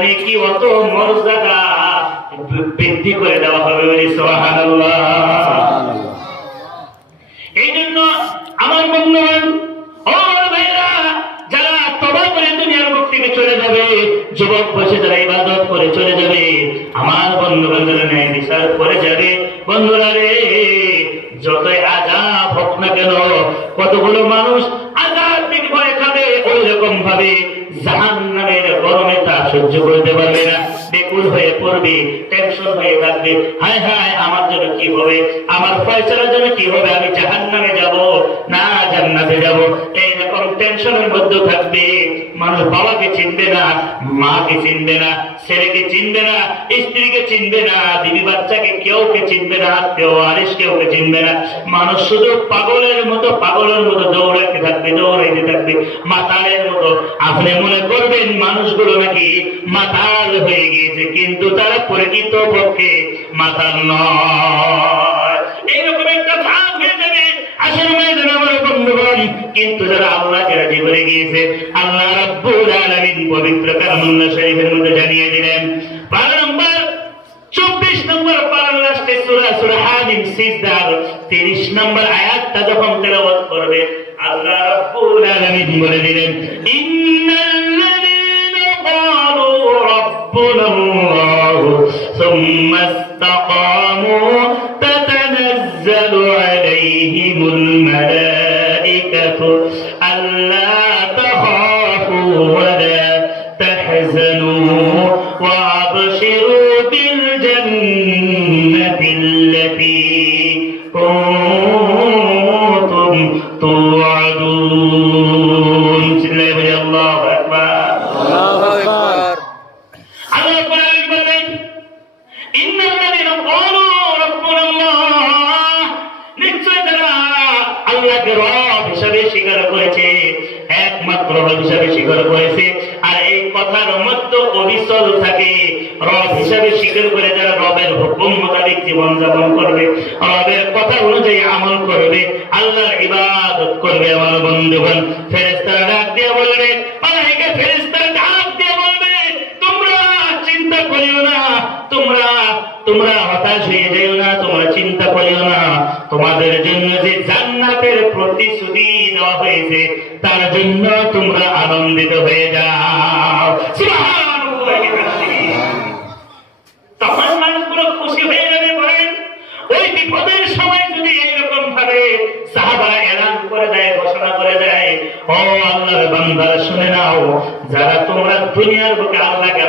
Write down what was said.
নেকি অত মর্যাদা বৃদ্ধি করে দেওয়া হবে। সুবহানাল্লাহ। এই জন্য আমার বন্ধুগণ, ও ভাইরা, যারা তওবা করে দুনিয়ার বুক থেকে চলে যাবে, যুবক বসে যারা ইবাদত করে চলে যাবে, আমার বন্ধুগণ যারা ন্যায় বিচার করে যাবে, বন্ধুরা রে, যতই আযাব হোক না কেন, কতগুলো মানুষ আযাব থেকে ভয় খাবে, ওই রকম ভাবে জাহান্নামের গরমে তা সহ্য করতে পারবে না, বেকুল হয়ে পড়বে, টেনশন হয়ে থাকবে, হায় হায় আমার জন্য কি হবে, আমার ফয়সালার জন্য কি হবে, আমি জাহান্নামে যাব না জান্নাতে যাব, এইরকম টেনশনের মধ্যে থাকবে। মানুষ বাবাকে চিনবে না, মাকে চিনবে না, ছেলেকে চিনবে না, স্ত্রীকে চিনবে না, বিবি বাচ্চাকে কেউকে চিনবে না, কেউ আরিস কেউকে চিনবে না। মানুষ শুধু পাগলের মতো দৌড়াইতে থাকবে, মাতালের মতো। আপনি মনে করবেন মানুষগুলো নাকি মাতাল হয়ে গিয়েছে, কিন্তু তারা প্রকৃত পক্ষে মাতাল নয়। এইরকম একটা ভাব হয়ে যাবে আসল ময়দানে আমার বন্ধুগণ। কিন্তু যারা আল্লাহকে রাজি করে গিয়েছে, আল্লাহ রাব্বুল আলামিন পবিত্র কালামুল্লাহ শরীফের মধ্যে জানিয়ে দিলেন, পারা নম্বর 24 নম্বর পারার লাস্টে সূরা হামিম সিজদার 30 নম্বর আয়াতটা যখন তেলাওয়াত করবে, আল্লাহ রাব্বুল আলামিন বলে দিলেন, ইন্নাল্লাযীনা ক্বালু রাব্বুনাল্লাহু সুম্মা ইসতাকামু তাতানাজ্জালু আলাইহিমুল মালাইকাতু আল্লা তাখাফু ওয়া লা তাহজানু ওয়া আবশিরু বিল জান্নাতিল্লাতী কুনতুম তুআদুন। আল্লাহু আকবার, আল্লাহু আকবার। আল্লাহ কোরআনে বলেন, ইন্নাল্লাযীনা ক্বালু রাব্বুনাল্লাহ, নিশ্চয় যারা আল্লাহকে রব হিসেবে স্বীকার করেছে, একমাত্র রব হিসেবে স্বীকার করেছে, আর এই কথার মধ্যে অবিচল থাকে, রব হিসেবে স্বীকার করে যারা রবের হুকুম মোতাবেক জীবন যাপন করবে, রবের কথা অনুযায়ী আমল করবে, আল্লাহর ইবাদত করবে, আমার বন্ধুগণ, ফেরেশতারা ডাক দিয়ে বলবে, মালায়েকা ফেরেশতারা ডাক দিয়ে বলবে, তোমরা চিন্তা করিও না, তোমরা হতাশ হয়ে যাও না, তোমরা চিন্তা করিও না, তোমাদের জন্য যে জান্নাতের প্রতিশ্রুতি দেওয়া হয়েছে তার জন্য তোমরা আনন্দিত হয়ে যাও। সুবহানাল্লাহ। তখন মানুষগুলো খুশি হয়ে যাবে। বলেন, ওই বিপদের সময় যদি এইরকম ভাবে সাহাবারা এলান করে দেয়, ঘোষণা করে দেয়, ও আল্লাহর বান্দারা শুনে নাও, যারা তোমরা দুনিয়ার বুকে আল্লাহকে